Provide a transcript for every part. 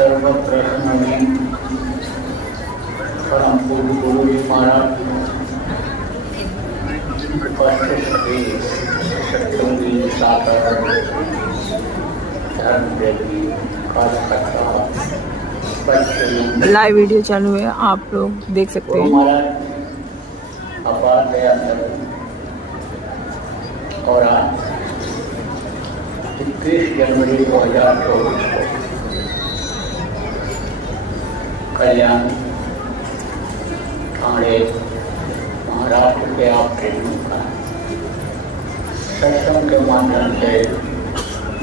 सर्वप्रथम में परम पूज्य गुरु जी महाराज लाइव वीडियो चालू है, आप लोग देख सकते हैं। और आज 21 जनवरी 2024 को कल्याण ठाणे महाराष्ट्र के आप ट्रेनिंग का सत्संग के माध्यम से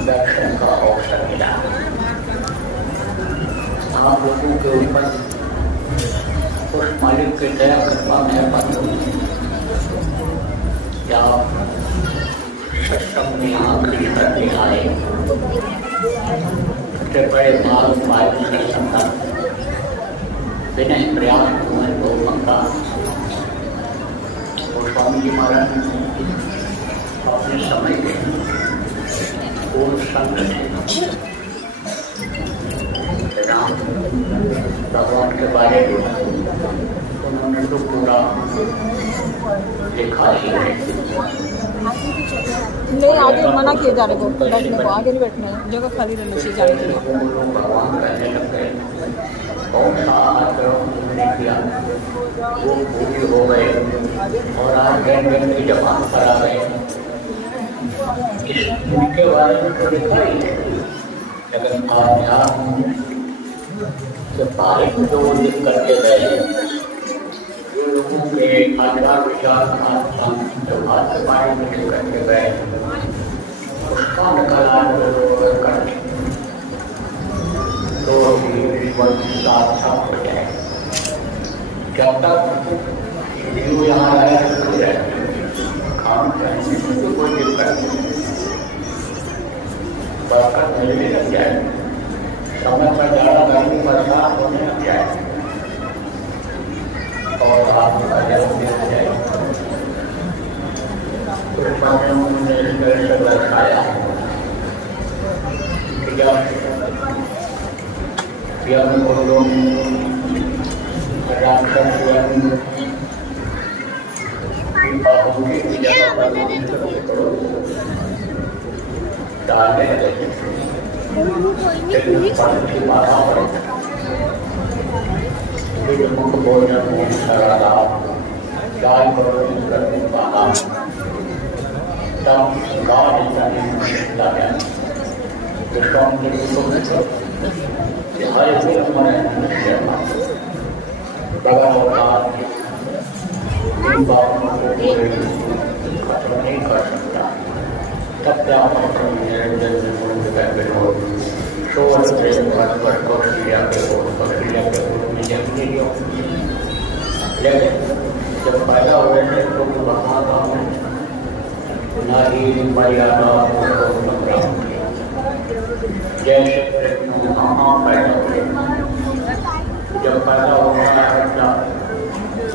दर्शन का अवसर मिला। आप लोगों के ऊपर उस मालिक की दया कृपा में बंद या सत्संग में यहाँ खड़ी करने आए सबसे बड़े माल वायु सत्संग का विनय प्रयास कुमार को मंगा और स्वामी जी महाराज अपने समय के पूर्ण संग राम भगवान के बारे में उन्होंने तो पूरा लिखा ही है। नहीं, आगे मना किया जाने को, बैठने को, आगे नहीं बैठना है, जगह खाली रहना चाहिए जाने के लिए। भगवान कहने लग गए कौन सा आचरण उन्होंने किया वो पूरी हो गए और आज गैन की जबान करा गए। इनके बारे में तो लिखा ही है, लेकिन आप जो तारीख जो लिख करके गए लोगों के आचार विचार जो आज के बारे में लिख करके गए उसका निकाला करके तो साथ साथ हो जाए। जब तक जीव यहाँ रहे काम करने तो कोई दिक्कत नहीं, बरकत मिलने लग जाए, समय पर ज़्यादा गर्मी बरसात होने लग जाए और आपका जन्म मिल जाए। तो उन्होंने इस तरह से दर्शाया कि जब यम को लोग राक्षस बाबू की जगह डालने लगे भोजन सराधा गाय करने वाला तब गाय लगे हर मनुष्य बड़ा होता इन बातों को खत्म नहीं कर सकता। तब क्या निरंजन हो शोर प्रेम पर कौशल्या के रूप में जन्म लिया। लेकिन जब पैदा हुए थे तो वहाँ गाँव में न ही मर्यादा प्राप्त किया। जैसे वहाँ पैदा हुए, जब पैदा होता है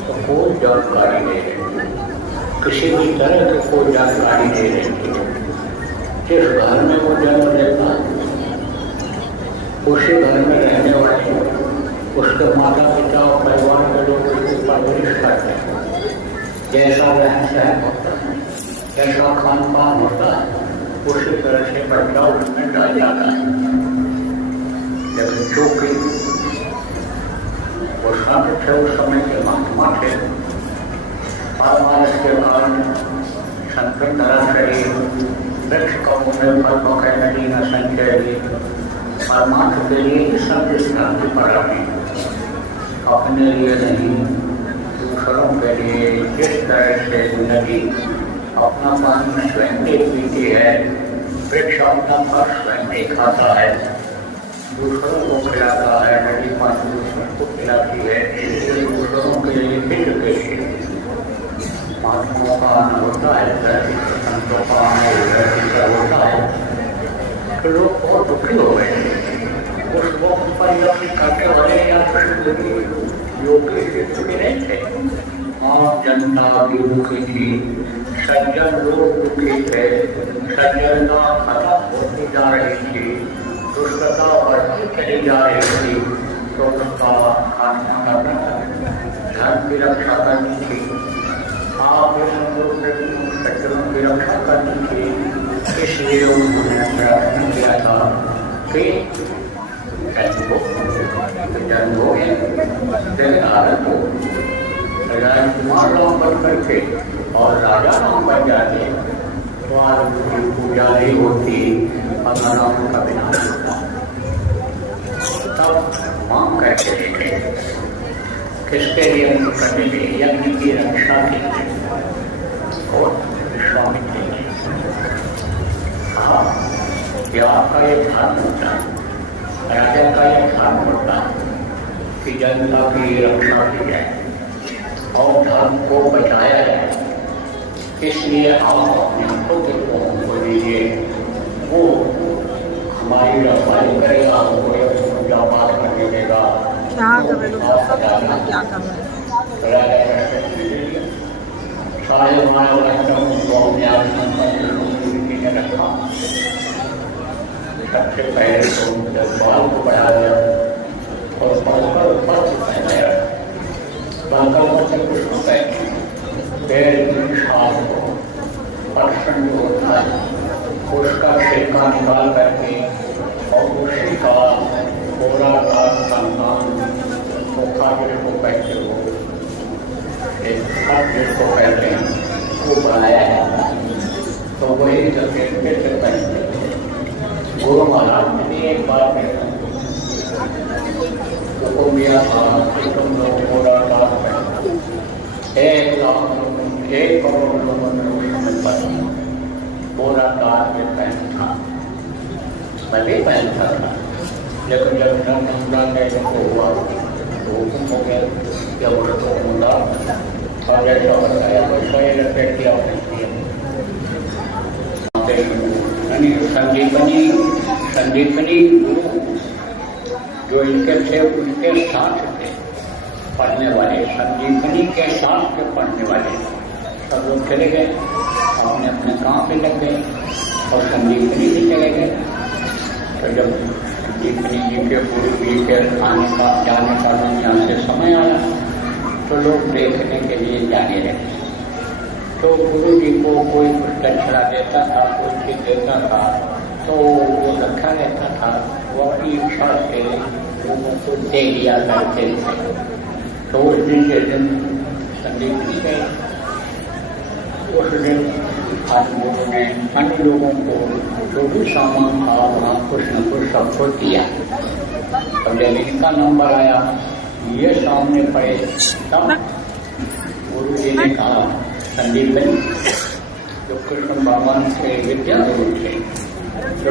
तो कोई जानकारी नहीं रहती, किसी भी तरह की कोई जानकारी नहीं रहती। जिस घर में वो जन्म लेता है उसी घर में रहने वाले उसके माता पिता और परिवार के लोग उसकी परवरिश करते हैं। जैसा रहन सहन होता है, जैसा खान पान होता है, उसी तरह से बच्चा उसमें डाल जाता है। लेकिन चूंकि वो संत थे उस समय के महात्मा थे और के कारण संकट तरह शरीर वृक्ष का उन्हें फल पकड़ नदी न संचय परमात्मा के लिए ही सब क्रांति पड़ा है, अपने लिए नहीं दूसरों के लिए। जिस तरह से नदी अपना पानी स्वयं नहीं पीती है, वृक्ष अपना फल स्वयं नहीं खाता है, दूसरों को खिलाता है, नदी पानी दूसरों को खिलाती है, इसलिए दूसरों के लिए हित के लिए महात्माओं का आना होता है, संतों का आना होता है। तो लोग बहुत दुखी हो गए उस वक्त पर यज्ञ करने वाले या योगी दुखी नहीं थे। आम जनता भी दुखी थी, सज्जन लोग दुखी थे, सज्जनता खत्म होती जा रही थी। दुष्टता और चली जा रही थी तो उसका खात्मा करना था, धर्म की रक्षा करनी थी, आप शत्रुओं की रक्षा करनी थी। इसलिए उन्होंने प्रयत्न किया था कि जन्म हो आनंद हो, राजकुमार राम बन करके और राजा राम बन जाते तो आज उनकी पूजा नहीं होती, राम का विनाश होता। तब मांग करके देखे किसके लिए करने के यज्ञ की रक्षा के लिए और विश्वामित्र ने कहा कि आपका ये धर्म होता है, राजा का ये धर्म होता है कि जनता की रक्षा की जाए और धर्म को बचाया जाए। इसलिए आप अपने पुत्र को हमको दीजिए, वो हमारी रखवाली करेगा, हमको पूजा पाठ करने देगा। क्या कर रहे लोग, क्या कर रहे सारे मानव रखा। सबसे पहले तो बाल को बढ़ा दिया और पलकर पहनाया, पलकर से कुछ पहने पैर की छाल को स्पर्शन जो होता है उसका छिलका निकाल करके और उसी का पूरा संतान चोखा जिसको कहते हो, एक खत जिसको कहते हैं, वो बनाया है। तो वही जैसे कैसे पहनते गुरु महाराज ने एक बार को मिया था कि तुम लोग पूरा काल पहनना, 1 लाख 1 करोड़ लोगों ने पूरा काल में पहन था। मैं भी पहनता था, लेकिन जब नर्मदा कहने को हुआ तो हुक्म हो गया, जब उसको होगा और जैसा बताया वैसा ही रखे किया संदीपनी गुरु जो इनके थे उनके साथ थे पढ़ने वाले, संदीपनी के साथ के पढ़ने वाले सब लोग चले गए, अपने अपने काम पे लग गए और संदीपनी भी चले गए। तो जब संदीपनी जी के गुरु जी के आने का जाने का यहाँ से समय आया तो लोग देखने के लिए जाने लगे। तो गुरु जी को कोई कुछ दक्षिणा देता था, कोई चीज देता था, तो वो रखा रहता था, वो अपनी इच्छा से लोगों को दे दिया करते थे। तो उस दिन के दिन संदीपनी गए, उस दिन गुरु ने अन्य लोगों को जो भी सामान था वहाँ कुछ न कुछ सबको दिया। अब जब इनका नंबर आया, ये सामने पड़े, तब गुरु जी ने कहा संदीपनी जो कृष्ण भगवान के विद्या गुरु थे, जो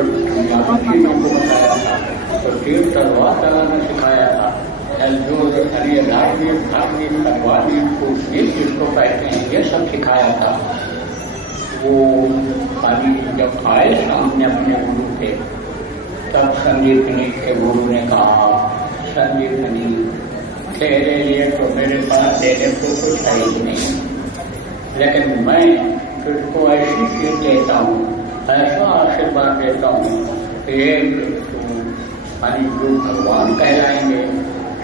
चीजों को बताया था, तो तीर तलवार चलाना सिखाया था, जो धार्मिक तलवार कूटनीति जिसको कहते हैं, ये सब सिखाया था। वो खाली जब आए सामने अपने गुरु के, तब संदीपनी के गुरु ने कहा संदीपनी तेरे लिए तो मेरे पास देने को कुछ है ही नहीं, लेकिन मैं तुझको ऐसी चीज देता हूँ, ऐसा आशीर्वाद देता हूँ कि जो भगवान कहलाएंगे,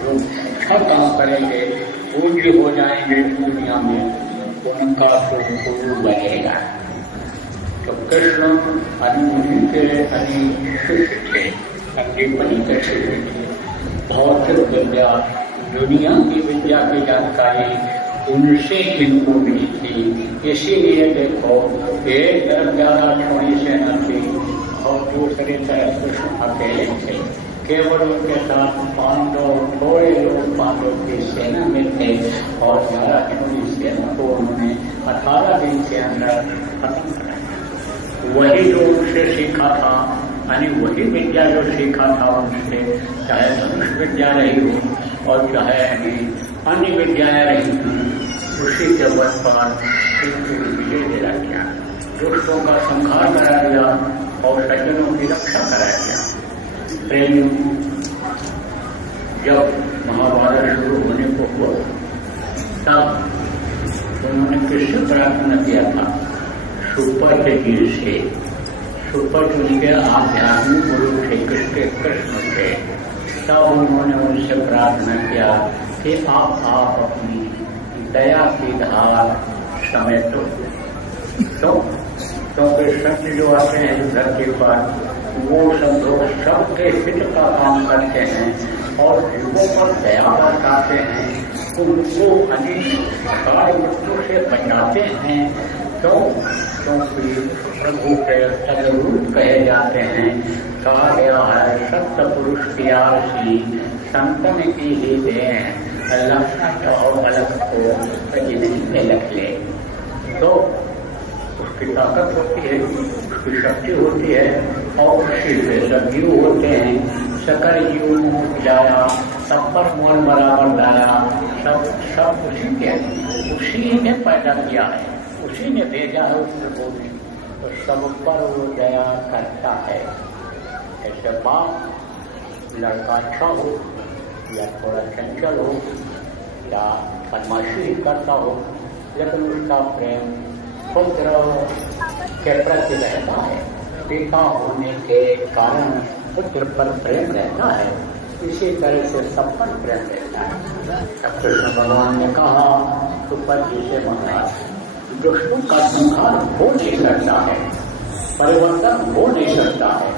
जो अच्छा काम करेंगे, पूज्य हो जाएंगे दुनिया में, उनका तो गुरु बनेगा। तो कृष्ण उन्हीं के शिष्य थे, संदीपनी के शिष्य थे। भौतिक विद्या, दुनिया की विद्या की जानकारी उनसे इनको मिली थी। इसीलिए देखो, एक तरफ 11 छोड़ी सेना थी और दूसरी तरफ कृष्ण अकेले थे। केवल उनके साथ पांडव, थोड़े लोग पांडव की सेना में थे और 11 छोड़ी सेना को उन्होंने 18 दिन के अंदर खत्म कर। वही जो उनसे सीखा था, यानी वही विद्या जो सीखा था उनसे, चाहे धनुष विद्या रही हो और चाहे अन्य विद्याएं रही हों, उसी के बल पर विजय दिला दिया, दुष्टों का संहार करा दिया और सज्जनों की रक्षा करा दिया। प्रेम जब महाभारत शुरू होने को हुआ, तब उन्होंने किससे प्रार्थना किया था? सुपर के गिर से। सुपथ उनके आध्यात्मिक गुरु थे कृष्ण थे। तब उन्होंने उनसे प्रार्थना किया कि आप अपनी दया की धार समेट दो। तो कृष्ण जो आते हैं धरती पर वो सब लोग सबके हित का काम करते हैं और जीवों पर दया बरसाते हैं, उनको अनेक सारी वस्तु से बचाते हैं। तो प्रभु के सदरूप कहे जाते हैं। कहा गया है सत्य पुरुष की आरसी संतन की ही दें, लक्षण और अलग को प्रतिदिन में लग ले। तो उसकी ताकत होती है, उसकी शक्ति होती है और उसी से सब जीव होते हैं। सकल जीव मुँह जाया, सब पर मोल बराबर लाया, सब उसी ने पैदा किया है, उसी ने भेजा है उस प्रभु ने, तो सब पर वो दया करता है। ऐसे बात लड़का अच्छा हो या थोड़ा चंचल हो या बदमाशी करता हो, लेकिन उसका प्रेम पुत्र के प्रति रहता है। पिता होने के कारण पुत्र पर प्रेम रहता है, इसी तरह से सब पर प्रेम रहता है। कृष्ण भगवान ने कहा सुपथ जी से महाराज दुष्टों का संहार हो नहीं सकता है, परिवर्तन हो नहीं सकता है,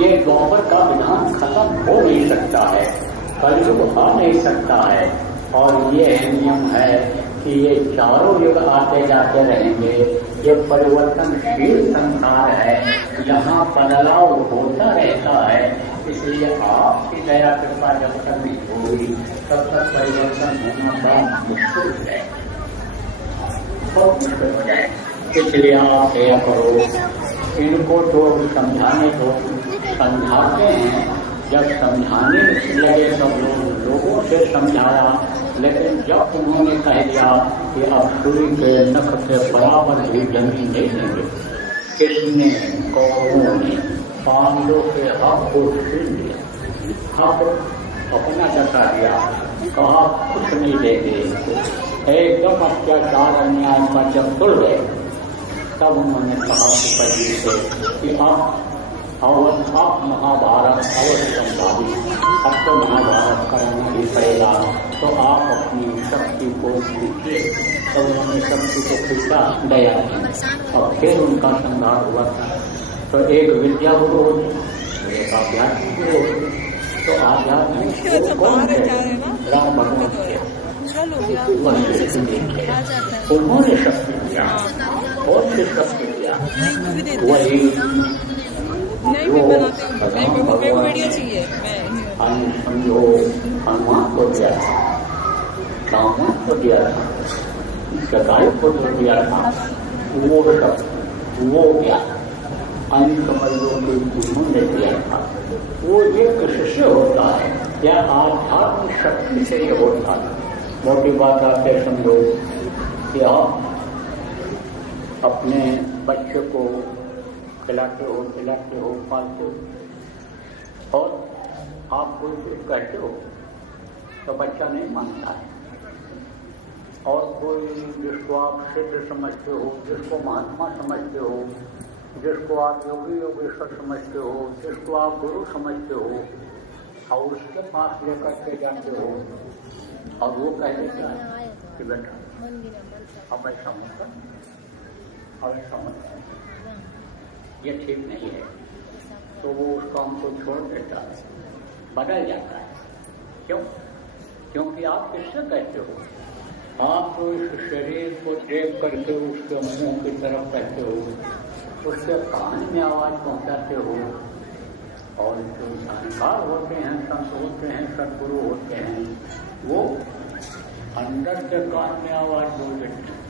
ये द्वापर का विधान खत्म हो नहीं सकता है, कलयुग आ नहीं सकता है। और ये नियम है कि ये चारों युग आते जाते रहेंगे। ये परिवर्तनशील संसार है, यहाँ बदलाव होता रहता है। इसलिए आपकी दया कृपा जब तक नहीं होगी तब तक परिवर्तन होना बड़ा मुश्किल है, बहुत मुश्किल हो जाए। इसलिए आप दया करो, इनको तो समझाने को समझाते हैं। जब समझाने लगे सब लोगों से समझाया, लेकिन जब उन्होंने कह दिया कि अब सूर्य के नख के बराबर भी जमीन नहीं देंगे, किसने कौरवों ने पांडवों के हक को छीन लिया, हक अपना जता दिया, कहा कुछ नहीं देंगे, एकदम अत्याचार अन्याय पर जब तुल गए, तब उन्होंने कहा सुपथ से कि आप महाभारत अवश्य संभाली, अब तो महाभारत करना ही पड़ेगा, तो आप अपनी शक्ति को सीखिए। तो उन्होंने शक्ति को खींचा दया और फिर उनका संहार हुआ। तो एक विद्या गुरु होती, एक आध्यात्मिक गुरु होती। तो आध्यात्मिक कौन है? राम भगवान के उन्होंने शक्ति दिया और फिर शक्ति दिया वही समझो हनुमान को दिया था, रावण को दिया था, जटायु को जो दिया था, वो सब वो क्या अन्य समझो के उन्होंने दिया था। वो ये किससे होता है या आध्यात्मिक शक्ति से ये होता है। मोटी बात आते समझो कि आप अपने बच्चे को खिलाते हो, पालते हो और आप कोई चीज कहते हो तो बच्चा नहीं मानता है, और कोई जिसको आप सिद्ध समझते हो, जिसको महात्मा समझते हो, जिसको आप योगी योगेश्वर समझते हो, जिसको आप गुरु समझते हो, और उसके पास लेकर के जाते हो और वो कह देता है कि बेटा अब ऐसा होता, अब ऐसा होता, ये ठीक नहीं है, तो वो उस काम को छोड़ देता है, बदल जाता है। क्यों? क्योंकि आप किससे कहते हो? आप तो इस शरीर को देख करके उसके मुंह की तरफ कहते हो, उसके कान में आवाज पहुंचाते हो, और जो जानकार होते हैं, संत होते हैं, सदगुरु होते हैं, वो अंदर के कान में आवाज बोल देते हैं।